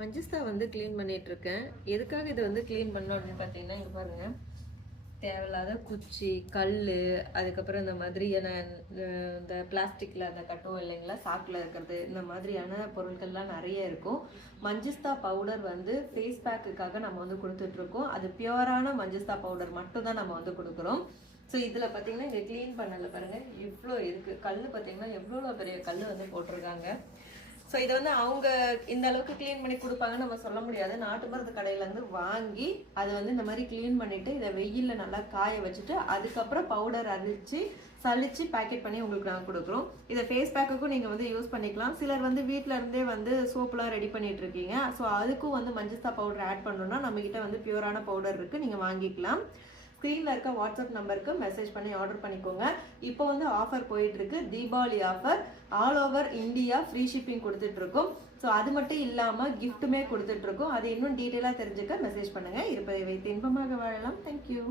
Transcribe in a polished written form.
மஞ்சஸ்தா வந்து க்ளீன் பண்ணிட்டு இருக்கேன். எதுக்காக இதை வந்து க்ளீன் பண்ணோம் அப்படின்னு பார்த்தீங்கன்னா, இங்கே பாருங்க, தேவையில்லாத குச்சி, கல், அதுக்கப்புறம் இந்த மாதிரியான இந்த பிளாஸ்டிக்கில் அந்த கட்டும் இல்லைங்களா, சாக்கில் இருக்கிறது, இந்த மாதிரியான பொருட்கள்லாம் நிறைய இருக்கும். மஞ்சஸ்தா பவுடர் வந்து ஃபேஸ் பேக்குக்காக நம்ம வந்து கொடுத்துட்ருக்கோம். அது பியூரான மஞ்சஸ்தா பவுடர் மட்டும் தான் நம்ம வந்து கொடுக்குறோம். ஸோ இதில் பார்த்தீங்கன்னா இங்கே க்ளீன் பண்ணல பாருங்கள், இவ்வளோ இருக்குது. கல் பார்த்தீங்கன்னா எவ்வளோ பெரிய கல் வந்து போட்டிருக்காங்க. ஸோ இதை வந்து அவங்க இந்த அளவுக்கு க்ளீன் பண்ணி கொடுப்பாங்கன்னு நம்ம சொல்ல முடியாது. நாட்டு மருந்து கடையிலேருந்து வாங்கி அதை வந்து இந்த மாதிரி க்ளீன் பண்ணிவிட்டு இதை வெயிலில் நல்லா காய வச்சுட்டு அதுக்கப்புறம் பவுடர் அரைச்சி சளிச்சு பேக்கெட் பண்ணி உங்களுக்கு நாங்கள் கொடுக்குறோம். இதை ஃபேஸ் பேக்குக்கும் நீங்கள் வந்து யூஸ் பண்ணிக்கலாம். சிலர் வந்து வீட்டில் இருந்தே வந்து சோப்புலாம் ரெடி பண்ணிட்டு இருக்கீங்க. ஸோ அதுக்கும் வந்து மஞ்சஸ்தா பவுடர் ஆட் பண்ணணும்னா நம்மக்கிட்ட வந்து பியூரான பவுடர் இருக்குது, நீங்கள் வாங்கிக்கலாம். ஸ்க்ரீனில் இருக்க வாட்ஸ்அப் நம்பருக்கு மெசேஜ் பண்ணி ஆர்டர் பண்ணிக்கோங்க. இப்போ வந்து ஆஃபர் போயிட்டுருக்கு, Deepavali offer. All over India free shipping கொடுத்துட்ருக்கோம். ஸோ அது மட்டும் இல்லாமல் கிஃப்ட்டுமே கொடுத்துட்ருக்கோம். அது இன்னும் டீட்டெயிலாக தெரிஞ்சுக்க மெசேஜ் பண்ணுங்கள். இருப்பதை வைத்து இன்பமாக வாழலாம். தேங்க்யூ.